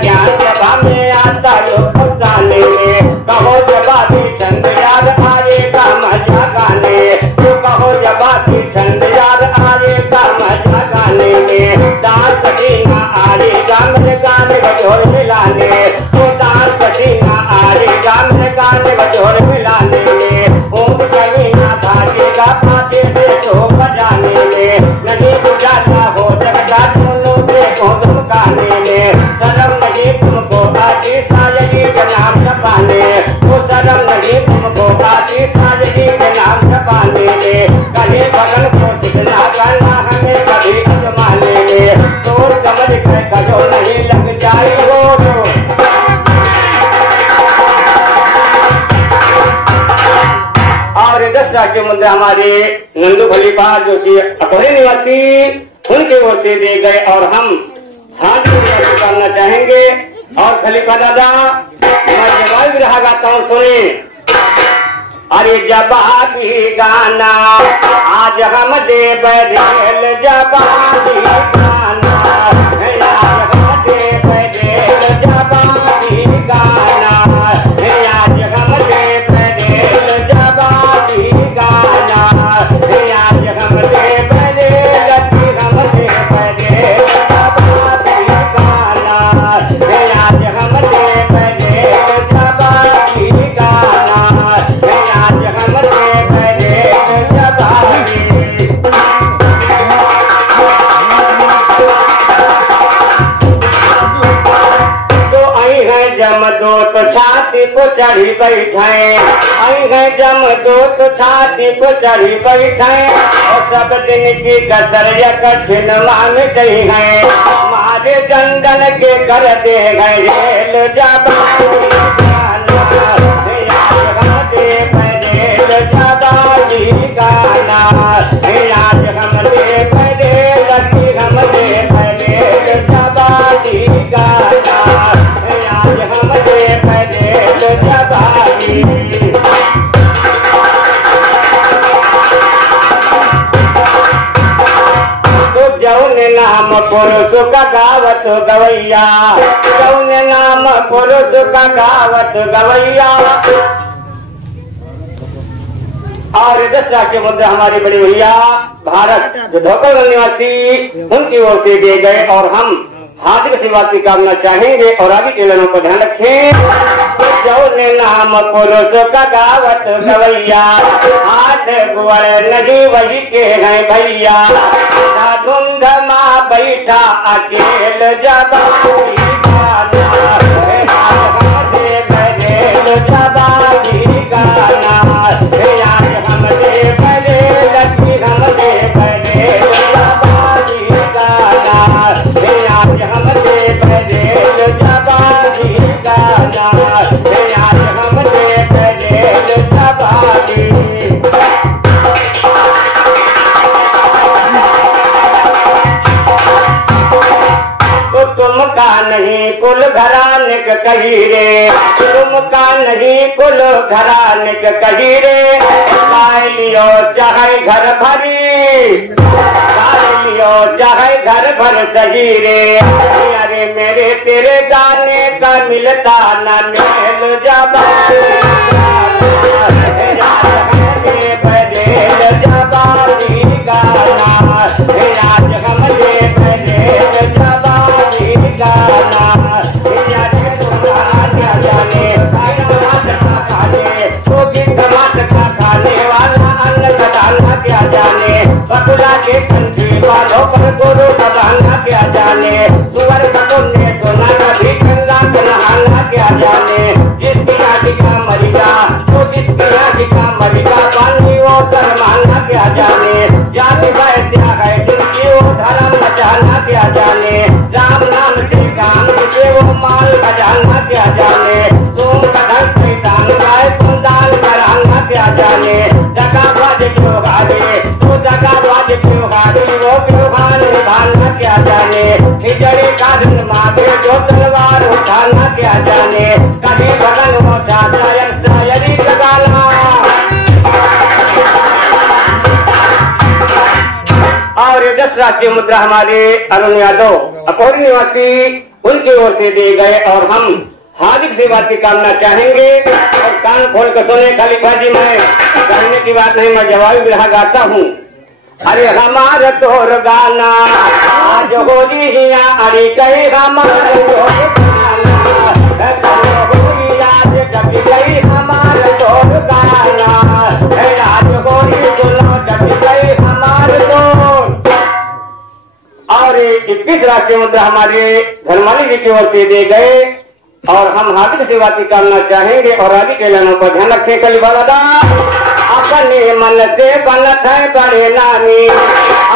ज्ञान सभा में आता जो फसाने में, कहो जवाबी छंद याद आएगा मजा गाने, तो कहो जवाबी छंद याद आएगा मजा गाने में। डांस पसीना आएगा मेरे गाने गजोर मिलाने, तो डांस पसीना आएगा मेरे गाने गजोर मिलाने में। ऊँट जमीना भागेगा पाछे से तो बजाने में, नहीं बुझाता हो सकता सुनो देखो तुम गाने में। शर्म नहीं तुमको आती साजगी के नाम छपाने, वो शर्म नहीं तुमको आती साजगी के नाम छपाने में। कहीं बगल को सिखना करना हमें कभी अजमाने में, सोच समझ कर करो नहीं लग जाए हो। और दसरा के मुद्रा हमारे नंदू खलीफा जोशी अकोले निवासी उनके ओर से दिए गए और हम हाजिर करना चाहेंगे। और खलीफा दादा मैं जवाब रहा गाता हूँ सुने। अरे जवाबी गाना आज हम दे बरेल, जवाबी गाना आज हम दे बरेल, जवाबी गाना आज हम दे बरेल, जवाबी गाना आज हम दे बरेल, हम दे बरेल जवाबी गाना आज हम दे बरेल, जवाबी गाना आज हम दे बरेल, जवाबी। जम दो तो छाती को चढ़ी बैठे, आई है जम दो तो छाती को चढ़ी बैठे, और सब दिन की कसर कठिन मांग गई है, मारे दंडन के कर दे गए रेल, जवाबी गाना आज हम दे बरेल, जवाबी गाना आज हम दे बरेल, हम दे बरेल, जवाबी गाना आज हम दे बरेल, जवाबी। तो जौन नाम पुरुष का गावत गवैया, जौन नाम पुरुष का गावत गवैया। और दसरा के मुद्रा हमारे बड़े भैया भारत जो धोकर निवासी उनकी ओर से दिए गए और हम हाजिर सेवा की कामना चाहेंगे। और आगे के लोगों को ध्यान रखें। जौन नाम पुरुष का गावत गवैया, हाथ गुवर नदी वही के हैं भैया, धुंधमा बैठा अकेल, जवाबी गाना आज हम दे बरेल, जवाबी गाना आज हम दे बरेल, हम दे बरेल, जवाबी गाना आज हम दे बरेल, जवाबी गाना आज हम दे बरेल, जवाबी। तुम का नहीं कुल घराने के कही रे, तुम का नहीं कुल घराने के कही रे, लाए लियो चाहे घर भरी, लाए लियो चाहे घर भर सही रे। अरे मेरे तेरे गाने का मिलता न मेल, जवाबी बरेल, जवाबी गाना आज हम दे बरेल, जवाबी गाना खाने वाला अन्न बताना क्या जाने, बकुला के कंठी वालों पर गुरु बताना क्या जाने, सुअर बकुल ने सुना कभी गंगा को नहाना क्या जाने। जिसकी आदि का मरिया तो जिसकी आदि का मरिया पानी वो शर्माना क्या जाने, जाने क्या है जिनकी वो धर्म बचाना क्या जाने, राम नाम से काम से वो माल बजाना क्या जाने, सोम कदर शैतान गाय तुम दान कराना क्या जाने। दगाबाज क्यों गाड़े तो दगाबाज क्यों गाड़े, वो क्यों हाल निभाना क्या जाने, हिजड़े का धन मांगे जो तलवार उठाना क्या जाने, कभी भगन वो चाहता यरी लगाना। और दसरा की मुद्रा हमारे अरुण यादव अपोरी निवासी उनकी ओर से दिए गए और हम हार्दिक सी बात की कामना चाहेंगे। और कान खोल कर सुने खलीफा जी, मैं कहने की बात नहीं, मैं जवाबी बिरहा गाता हूँ। अरे हमारा तोर गाना आज होली हिया, अरे कई हमारा तोर गाना होली आज डबी गई, हमारा तोर गाना आज होली सुनो डबी गई हमारे तोर। और 21 राष्ट्रीय मुद्रा हमारे धर्माली जी की ओर से दिए गए और हम हार्दिक सेवा की कामना चाहेंगे और आदि के लानों पर ध्यान रखें। कली बाबा अपने मन से बनत है बड़े नामी,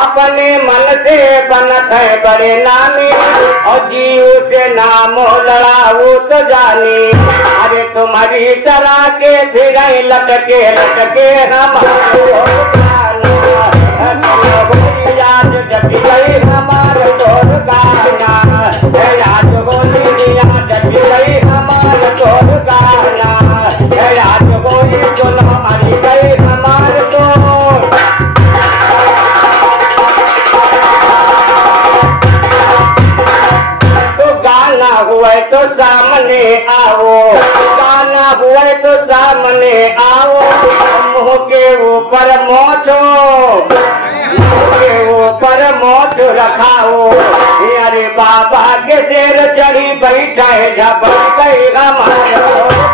अपने मन से बनत है बड़े नामी, और जीव से नाम लड़ाऊ तो जानी। अरे तुम्हारी तरह के फिर लटके लटके हमारे आज डबी गई हमारे तोर गाना, आज बोली दिया डबी गई हमारे तोर गाना, आज बोली सुनो अरे गई हमारे तोर। तो गाना हुए तो सामने आओ, गाना हुए तो सामने आओ, मुंह के ऊपर मोछो ऊपर मोछ रखाओ। अरे बाबा के शेर चढ़ी बैठा है झपट गई हमारे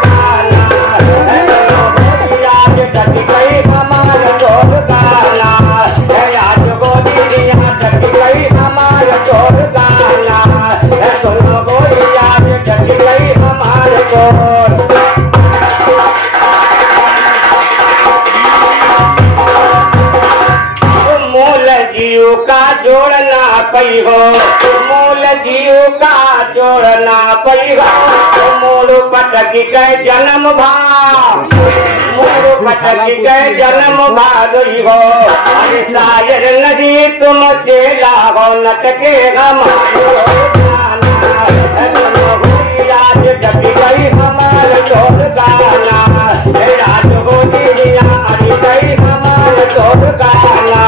गाना, आज डटी गई हमारे तोर गाना, आज गोली दिया डटी गई हमारे तोर गाना, सुनो गोली आज डटी गई हमारे तोर। जीव का जोड़ना पई हो, मूल जीव का जोड़ना पई हो, मूल पटक के जन्म भाव, मूल पटक के जन्म भादुरी हो। अरे शायर नहीं तुम चेला हो, नटके हमारे आज डबी गई हमारे तोर गाना, आज होली दिया अरे गई हमारे तोर गाना,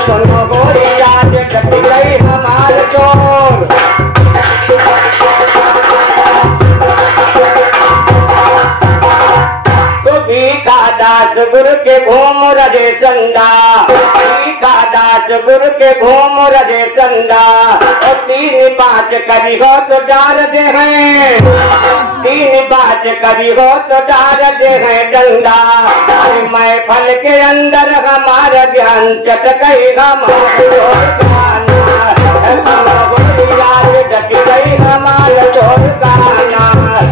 सुनो गोरी आज डबी गई हमारे तोर। तो भीखा दास गुरु के घूम रहे चंदा, भीखा दास गुरु के घूम रहे चंदा, और 3-5 करी हो तो डार दे हैं, 3-5 करी हो तो डार दे हैं डंडा। अरे मैं फल के अंदर हमारा ध्यान चटक गई हमारे गाना, आज डटी गई हमारे तोर गाना,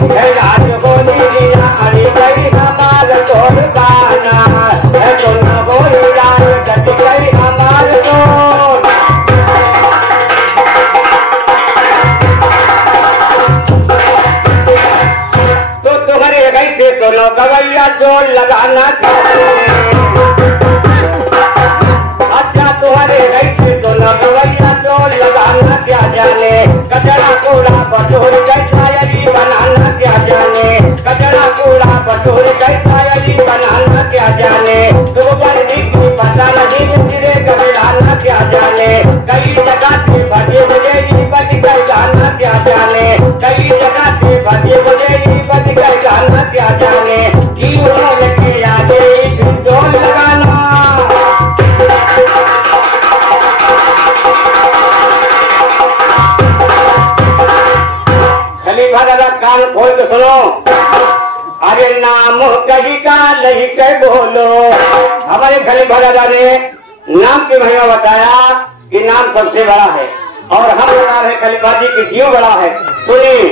आज होली दिया अरे गई हमारे तोर गाना, सुनो गोली आज डटी गई हमारे तोर। तो तुम्हारे कैसे सुनो गवैया जोड़ लगाना, अच्छा तुम्हारे कैसे सुनो गवैया जोड़ लगाना क्या जाने, कचरा कूड़ा बटोर कैसा यदि बनाना क्या जाने, कचरा कूड़ा बटोर कैसा यदि बनाना क्या जाने, तो बंदी की पता नहीं सिरे गबराना क्या जाने, कई जगह से भजे बजे बज गए गाना क्या जाने, कई जगह से भजे बजे बज गए गाना क्या जाने, जीवों के आगे जोड़ लगाना। खलीफा दादा कान खोल के सुनो, अरे नाम कही का लही के बोलो। हमारे खलीफा दादा ने नाम की महिमा बताया कि नाम सबसे बड़ा है और हम बता रहे खलीफा जी की जीव बड़ा है। सुनिए,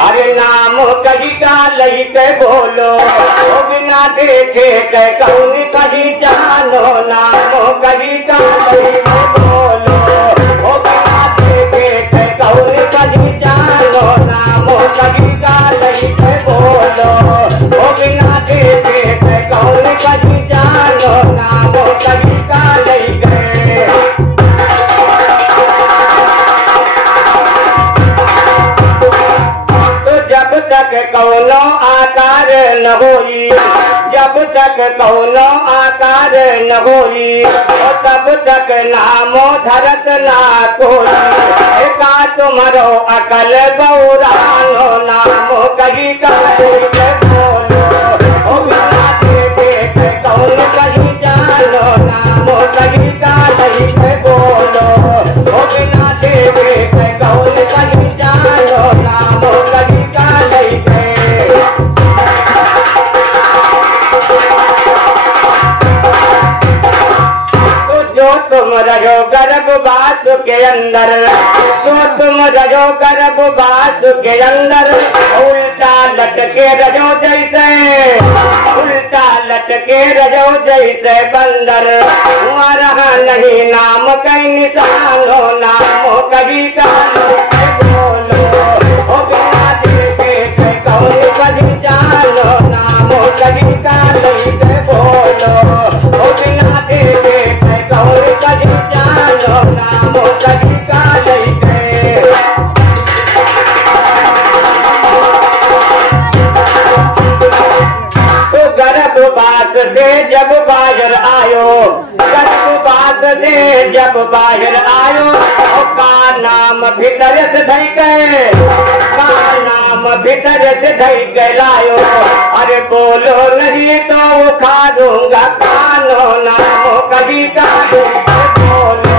अरे नाम कही का लही के बोलो, ओ बिना देखे के कौन कही जानो, नाम कही का लही के बोलो, ओ बिना देखे के कौन कही जानो, नाम कही का लही के बोलो, ओ बिना देखे के कौन कही जानो, नाम कही का लही के। जब तक कौनो आकार न होई, जब तक कौनो आकार न होई, तब तक नामो धरत ना कोई। तुम्हारो अकल गौरानो नामो कहीं का बोलो ओ बिना देखे कौन कहीं जानो नामो कहीं का नहीं बोलो ओ बिना देखे कौन कहीं जानो नामो कहीं का नहीं तुम रजो गर्भ बास के अंदर जो तुम रजो गर्भ बास के अंदर उल्टा लटके रजो जैसे उल्टा लटके रजो जैसे बंदर रहा नहीं नाम कहीं निशान हो नामो कहीं का बोलो ओ बिना देखे कौन कहीं जानो नामो कहीं का नहीं बोलो ओ बिना देखे कौन कहीं जानो नामो कहीं का नहीं तो गर्भवास से जब बाहर आयो गर्भवास से जब बाहर आयो का नाम भीतर से धई गए का नाम भीतर से धई गए लायो अरे बोलो नहीं तो खा दूंगा कानो नामो कहीं का बोलो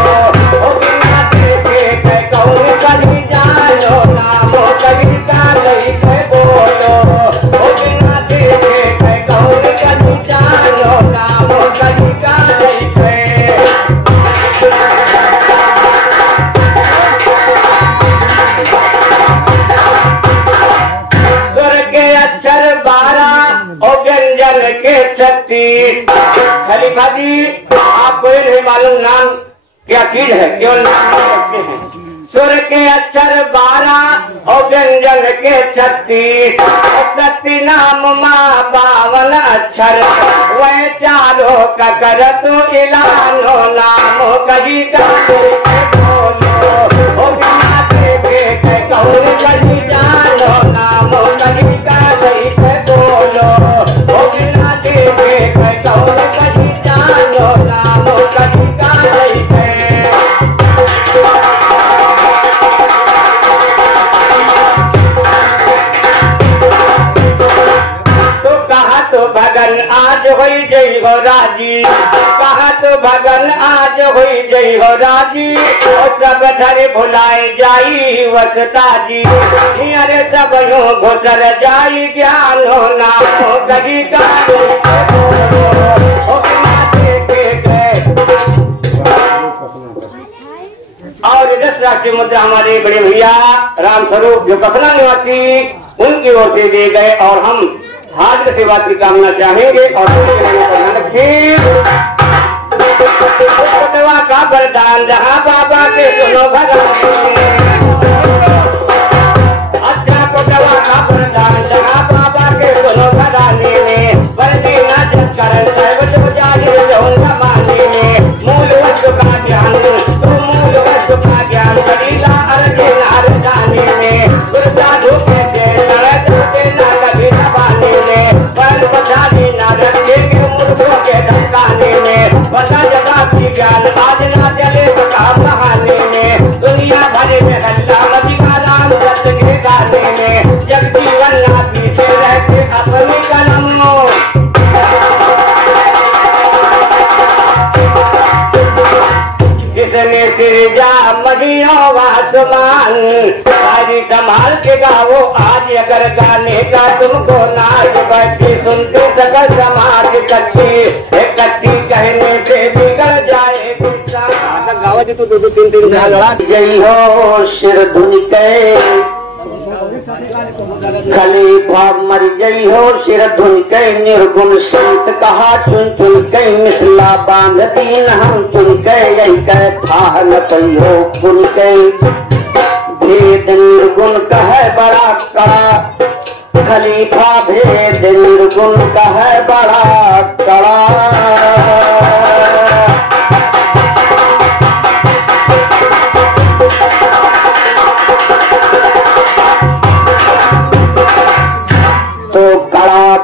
ओ बिना देखे कौन कहीं जानो नामो कहीं का नहीं बोलो ओ बिना देखे कौन कहीं जानो नामो कहीं का नहीं स्वर के अक्षर 12 और व्यंजन के 36 खलीफा जी आपको ये नहीं मालूम नाम क्या चीज है केवल नाम रखते हैं स्वर के अक्षर 12 और व्यंजन के 36 सती नाम माँ 52 अक्षर वह चारों का कर तो इलानो नामो कहीं का बोलो ओ बिना देखे कौन कहीं जानो नामो कहीं का नहीं बोलो ओ बिना देखे कौन कहीं जानो नामो कहीं का नहीं तो भगन आज होई जई हो राजी कहा तो भगन आज होई जई हो राजी और सब धरे भुलाए जाई वसताजी अरे सब यो घुसर जाई ज्ञान हो नामो कहीं का बोलो बिना देखे गए और दशरा की मुद्रा हमारे बड़े भैया राम स्वरूप जो कसना निवासी उनकी ओर से दे गए और हम हाजिर सेवा की कामना चाहेंगे और ध्यान रखें का वरदान जहाँ बाबा के सुनो भगवान अच्छा कोटवा का वरदान जहाँ बाबा के सुनो भगवानी में वर्दी ना जिस कारण सर्वज जागे उनका माने में मूल वस्तु का ज्ञान तो मूल वस्तु का ज्ञान कबीला अर्जे नार जाने में गुरु साधु कैसे लड़ जाते ना कभी दबाने में पर बचाने ना रखने के मूर्खों के धमकाने में बता जगा की ज्ञान आज ना चले तो काम बहाने में दुनिया भरे में हल्ला मची का नाम जब के गाने में जग जीवन ना पीछे रहते अपनी कलमों जिसने सिरजा मदियों आसमान सारी संभाल के गाओ आज अगर गाने का तुमको नाच बच्ची सुनते सकल समाज कच्ची कहने से बिगड़ जाए गावा जी तो 2-3 जय हो सिर धुन के खलीफा मर गई हो सिर धुन के निर्गुण संत कहा चुन चुन के मिसला बांध दीन हम चुन के यही कह था न हो पुन के भेद निर्गुण कह बड़ा कड़ा खलीफा भेद निर्गुण कह बड़ा कड़ा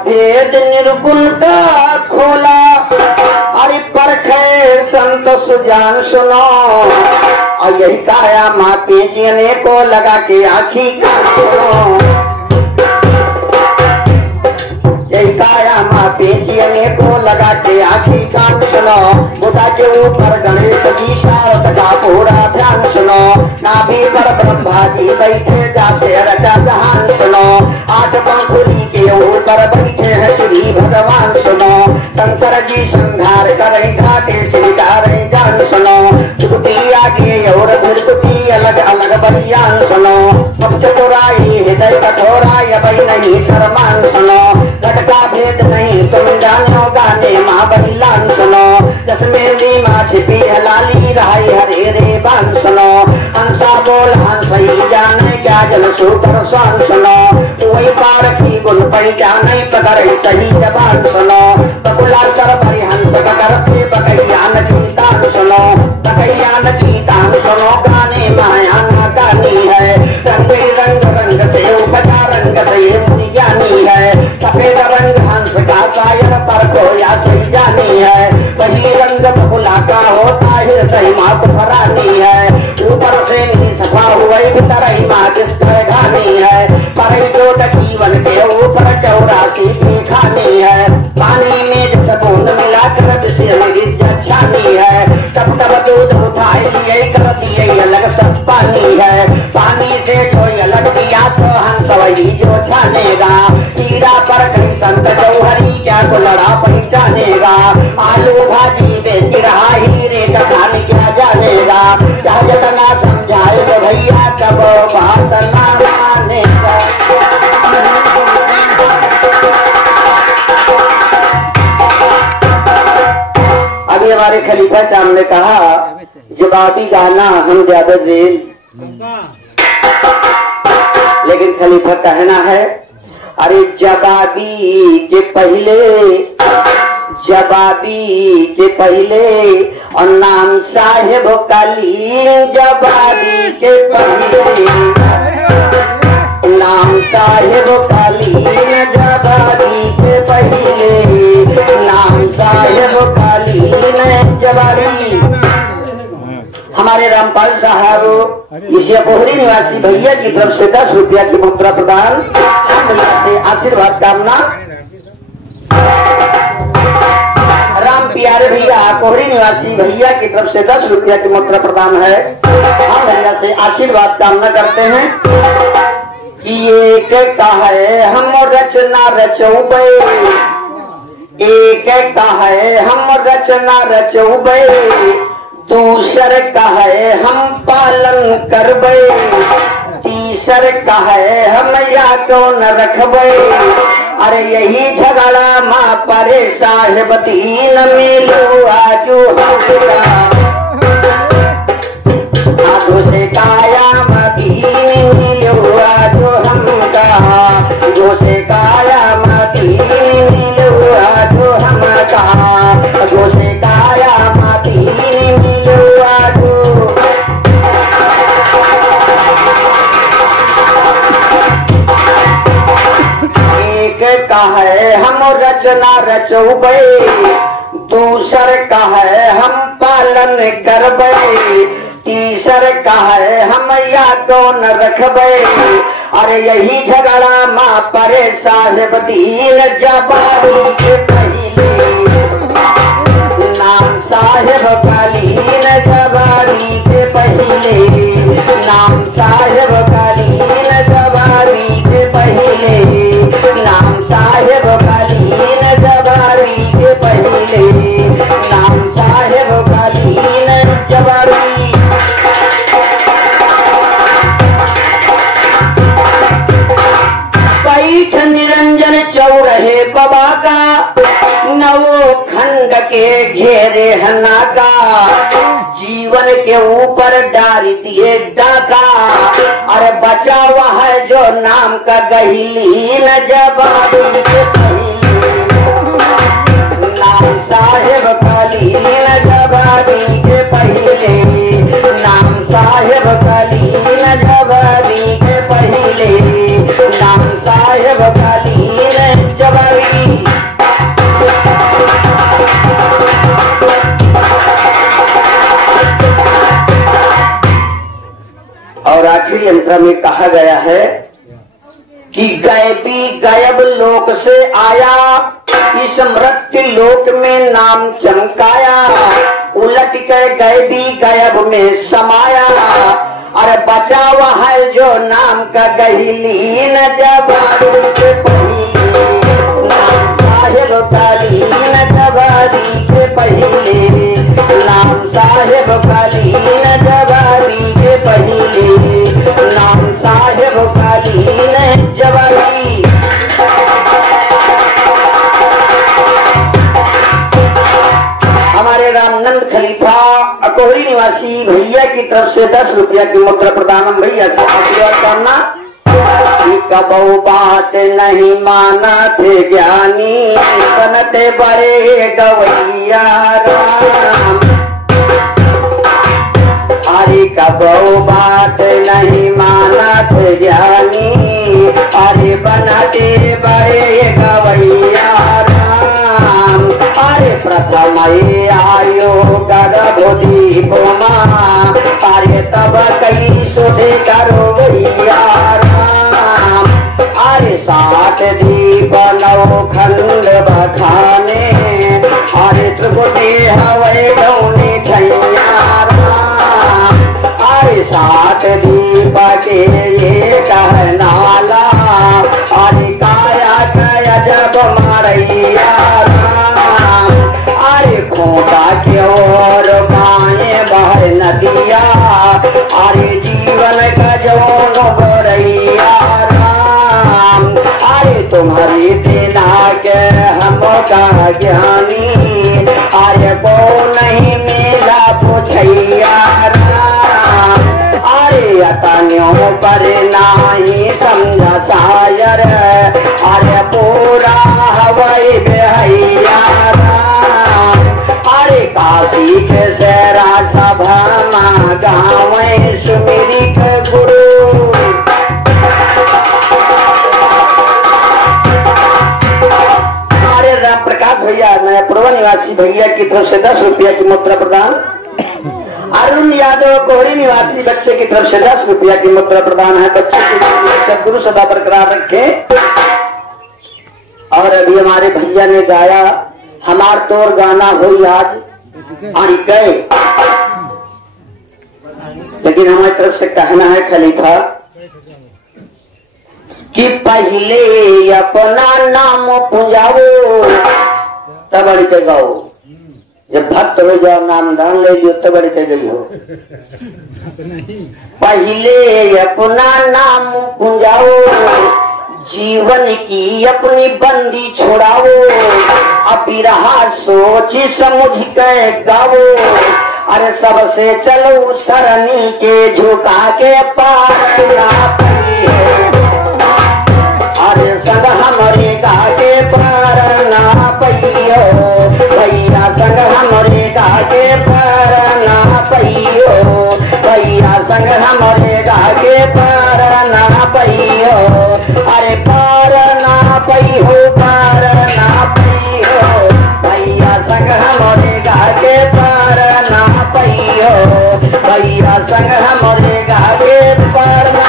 भेद निर्गुण का खोला अरे परखे संत सुजान सुनो और यही काया माँ पेचियने को लगा के आखी कान सुनो, यही काया माँ पेचियने को लगा के आखी कान सुनो, बुधा के ऊपर गणेश जी का पूरा ध्यान सुनो, नाभि पर ब्रह्मा जी बैठे जासे रचा जहान सुनो, 8 पंखुड़ी के ऊपर बैठे हैं श्री भगवान सुनो, शंकर जी संहार करे घाटे श्रीकार जान सुनो, टुटी आगे और फिर टुटी अलग अलग बलियान सुनो, चतुराई हृदय कठोराई भाई नहीं शर्मान सुनो, घटका भेद नहीं तुम जानो गाने माँ बलिलान सुनो, दसवें दी माँ छिपी है लाली रहाई हरे रे बान सुनो, हंसा बोल हंस ही जाने क्या जल सुकर स्वान सुनो, वही पार की गुण पहचाने पकड़ सही जबान सुनो, बकुला सर भरी हंस करते बकैयान चीतान सुनो, बकैयान चीतान सुनो गाने माया ना गानी है, रंग रंग रंग से उपजा रंग से मुनि ज्ञानी है, सफेद रंग हंस का कायर पर कोया सही जानी है, वही रंग बकुला का होता हृदय माँ को फरानी है, ऊपर से नी सफा हुई भीतर ही माँ जिसका घानी है, पर जोत जीवन के ऊपर 84 की खानी है, पानी में जब बूंद मिलाकर विषय में छानी है, तब तब दूध उठाई लिए कर दिए अलग सब पानी है, पानी से कोई अलग किया तो हंस वही जो छानेगा, कीड़ा पर कहीं संत जौहरी क्या को लड़ा पहचानेगा, आलू भाजी बेच रहा हीरे का खान क्या जानेगा, क्या जतना समझाए तो भैया कब बात ना मानेगा। अभी हमारे खलीफा साहब ने कहा जवाबी गाना हम ज्यादा देर, लेकिन खलीफा कहना है अरे जवाबी के पहले और नाम साहेब काली, जवाबी के पहले नाम साहेब काली, जवाबी के पहले नाम साहेब काली जवाबी। हमारे रामपाल साहब इसे पोहरी निवासी भैया की तरफ से 10 रुपया की मुद्रा प्रदान, हम भैया से आशीर्वाद कामना। राम प्यारे भैया कोहरी निवासी भैया की तरफ से 10 रुपया की मुद्रा प्रदान है, हम भैया से आशीर्वाद कामना करते हैं कि एक कहे हम रचना रचौबे, एक कहे हम रचना रचौबे, दूसर कहे हम पालन करबे, तीसर कहे हम या क्यों न रखबे, अरे यही झगड़ा माँ परे साहेब दीन मिलो आजू हमका, आजू से काया मदीन मिलो आजू हमका, जो से काया मदीन मिलो आजू हमका, जो से काया मदीन मिलो आजू। एक कहे हम रचना रचौबे, दूसर कहे हम पालन करबे, तीसर कहे हम या कौन रखबे, अरे यही झगड़ा माँ परे साहेब दीन जवाबी के पहले नाम साहेब कालीन, जवाबी के पहले नाम साहेब कालीन, जवाबी के पहले नाम साहेब कालीन, जवाबी के पहले नाम साहेब कालीन जवाबी। पैठ निरंजन चौरहे बाबा का, नवो खंड के घेरे हना का, जीवन के ऊपर डारी दिए डाका, अरे बचा हुआ है जो नाम का गहीली न जवाबी के पहले नाम साहेब कालीन, जवाबी के पहले नाम साहेब कालीन, जवाबी के पहले नाम साहेब कालीन जवाबी। आखिरी यंत्र में कहा गया है कि गैबी गायब लोक से आया, इस मृत्यु लोक में नाम चमकाया, उलट के गैबी गायब में समाया। अरे बचा हुआ है जो नाम का गहिली न जबारी के पहिले, नाम साहेब काली न जबारी के पहिले, नाम साहेब काली न जबारी के पहिले, नाम साहेब काली न जबारी। हमारे रामनंद खलीफा अकोहरी निवासी भैया की तरफ से 10 रुपया की मुद्रा प्रदान भैया से आशीर्वाद करना। कबो बात नहीं माना थे ज्ञानी, बनते बड़े गवैया राम। अरे कबो बात नहीं माना थे ज्ञानी, अरे बनते बड़े गवैया राम। अरे प्रथम आयो गर्भोदीप माँ, अरे तब कई सुधे करो भैया राम। अरे 7 दीप 9 खंड बखाने, अरे त्रिकुटी हवे गौनी ठैया राम। अरे 7 दीप के ये कहनाला, अरे काया कया जब मरैया राम। अरे खोटा के और पाए बह नदिया, अरे जीवन का जौन बरैया राम। अरे तुम्हारी देना के हम का ज्ञानी, अरे वो नहीं मिला पूछैया राम। अरे अतन्यों पर नहीं समझा शायर, अरे पूरा हवाई बेहैया राम। अरे काशी के सेरा सभा माँ गाँव सुमिरी के गुरु। हमारे राम प्रकाश भैया नयापुरवा निवासी भैया की तरफ से 10 रुपया की मुद्रा प्रदान। अरुण यादव कोहरी निवासी बच्चे की तरफ से 10 रुपया की मुद्रा प्रदान है। बच्चे के सदगुरु सदा बरकरार रखे। और अभी हमारे भैया ने गाया हमार तोर गाना हो आज आरी गए, लेकिन हमारी तरफ से कहना है खलीफा कि पहले अपना नाम पूजाओ तब अड़ी के गाओ। जब भक्त हो जाओ नाम दान ले जो तब अड़ी के गई हो। पहले अपना नाम पूजाओ, जीवन की अपनी बंदी छुड़ाओ, अभी रहा सोच समझ के गाओ। अरे सबसे चलो सरनी के झुका के पार ना पई हो। अरे संग हमरे गा के पार ना पई हो, भैया संग हमरे गा के पार ना पई हो, भैया संग हमरे गा के पार ना पई हो। अरे पार ना पई हो, पार ना पई हो, भैया संग हमरे गा के पार ना पई हो, भैया संग हमरे गा के पार ना।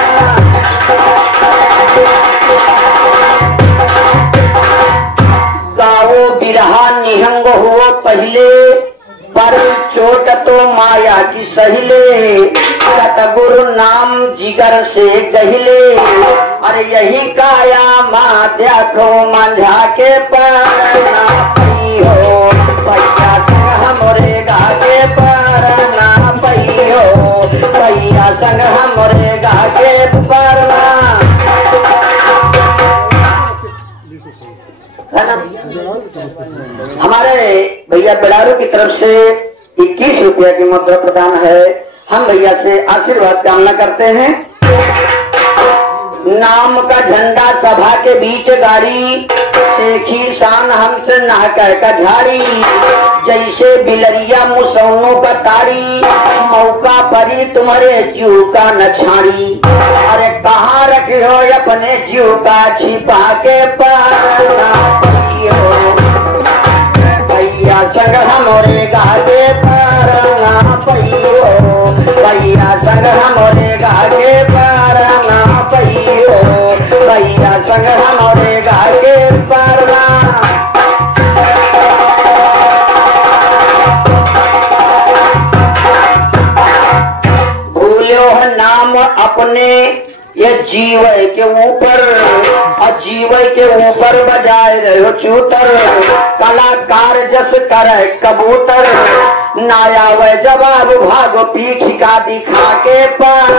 गाओ बिरहा निहंग हुआ पहले, पर चोट तो माया की सहिले। सतगुरु नाम जिगर से गहिले, अरे यही काया माँ देखो मंझा के पार ना पई हो, भैया संग हमरे गा के पार ना पई हो, भैया संग हमरे गा के पार ना। हमारे भैया बिलारू की तरफ से 21 रुपया की मुद्रा प्रदान है। हम भैया से आशीर्वाद कामना करते हैं। नाम का झंडा सभा के बीच गाड़ी, शेखी शान हमसे नहकर का झाड़ी। जैसे बिलरिया मुसौनों का तारी, मौका परी तुम्हारे जीव का न छाड़ी। अरे कहाँ रखे हो अपने जीव का छिपा के पार ना पई हो, भैया संग हमरे गा के पार ना पई हो, भैया संग हमरे गा के पार अपने ये जीव के ऊपर और जीव के ऊपर बजाए रहो चूतर, कलाकार जस करे कबूतर, नाया व जवाब भागो पीठ का दिखा के पर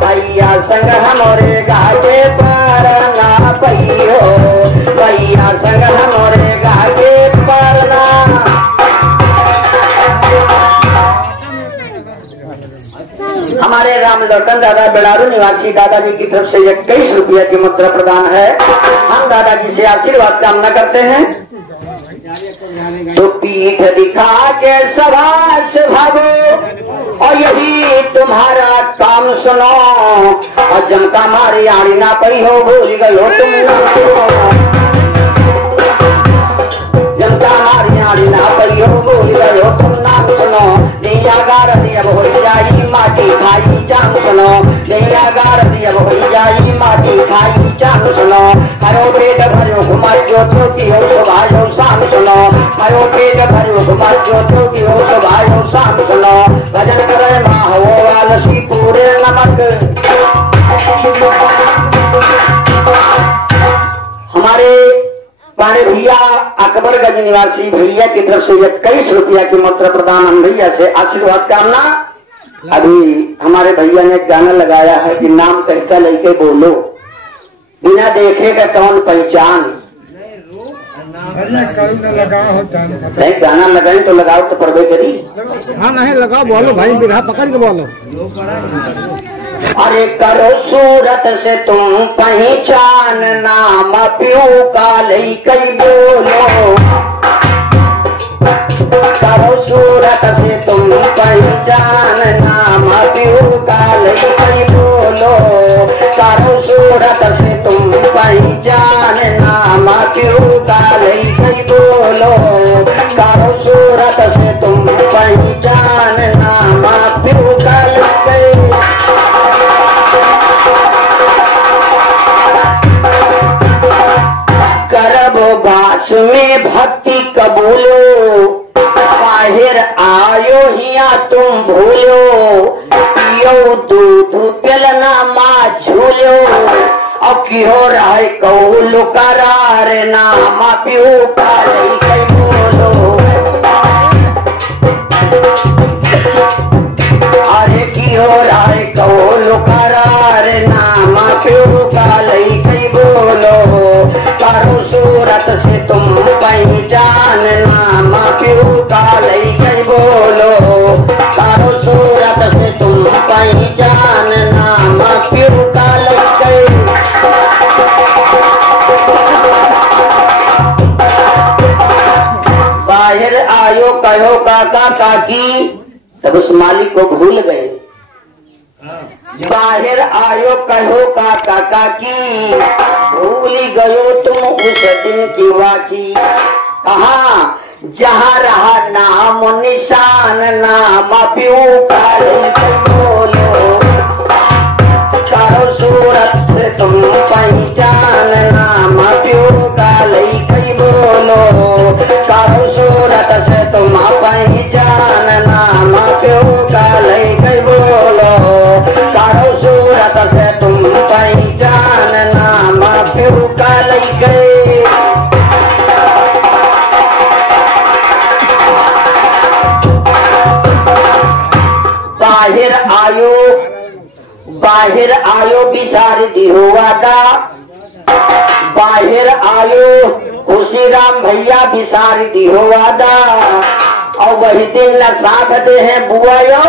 भैया संग हमरे गाके पर ना पैयो, भैया संग हमरे गाके पर ना। हमारे राम लौटन दादा बेलारू निवासी दादाजी की तरफ से 21 रुपया की मुद्रा प्रदान है। हम दादाजी से आशीर्वाद कामना करते हैं। तो पीठ दिखा के सवास भागो और यही तुम्हारा काम सुनो, और जमका मारी आड़ी ना पई हो भूल गई हो तुम, जमका मारी आड़ी ना पई हो भूल गई हो तुम नाम सुनो, दिया गार दिया हो जाई माटी खाई चाम सुनो, दिया गार दिया हो जाई माटी खाई चाम सुनो, करो पेट भरो घुमा ज्योतियों की हो सुभायो शाम सुनो, करो पेट भरो घुमा ज्योतियों की हो सुभायो शाम सुनो, भजन करे माँ हो आलसी पूरे नमक। हमारे पाने भैया अकबरगंज निवासी भैया की तरफ से 21 रुपया की मुद्रा प्रदान हम भैया से आशीर्वाद कामना। अभी हमारे भैया ने एक गाना लगाया है कि नाम कहता लेके बोलो, बिना देखे का कौन पहचान। नहीं गाना लगाए तो लगाओ तो परवे करी। हाँ नहीं लगाओ, बोलो भाई, बिना पकड़ के बोलो। अरे करो सूरत से तुम पहचान, नाम प्यू का लई कई बोलो, करो सूरत से तुम पहचान, नाम प्यू का लई कई बोलो, करो सूरत से तुम पहचान, नाम प्यू का लई कई बोलो, करो सूरत से तुम पहचान, नाम प्यू का लई कई। बास में भक्ति कबूलो, बाहर आयो हिया तुम भूलो, पियो दूध पिलना माँ झूलो, और क्यों रहे कौलो करार नाम पियो काले कई बोलो, अरे क्यों रहे कौलो करार नाम पियो काले कई बोलो, करो सूरत से तुम पहचान, नाम प्यू काले कई बोलो, करो सूरत से तुम पहचान, नाम प्यू काले कई। बाहर आयो कहो काका काकी, तब उस मालिक को भूल गए। बाहर आयो कहो काका काकी, भूल गयो तुम उस दिन की वाकी, कहा जहाँ रहा नाम निशान, नाम प्यू काले बोलो, करो सूरत से तुम पहचान, नाम प्यू काले बोलो, करो सूरत से तुम पहचान, नाम प्यू काले बोलो, करो सूरत से तुम पहचान, नाम प्यू काले गए। बाहर आयो बिसार दिहो वादा, बाहर आयो खुशी राम भैया बिसार दिहो वादा, और वही दिन न साथ दे हैं बुआयो,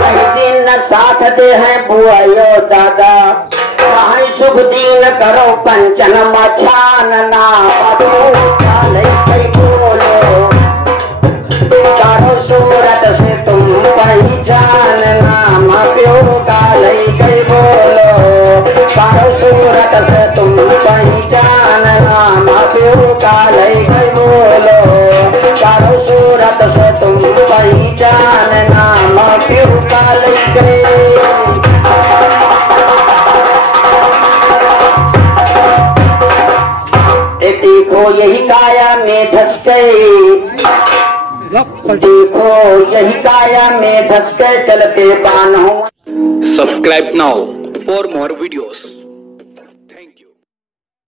वही दिन न साथ दे हैं बुआयो दादा, कहीं शुभ दिन करो पंचन मछान, नाम बोलो, करो सूरत से तुम पहचान, नाम प्यो काले कई बोलो, करो सूरत से तुम पहचान, नाम प्यो काले कई बोलो, करो सूरत से तुम पहचान, नाम प्यो काले कई। देखो यही काया में धस गए, देखो यही काया में धस के चलते बान हूँ। Subscribe now for more videos.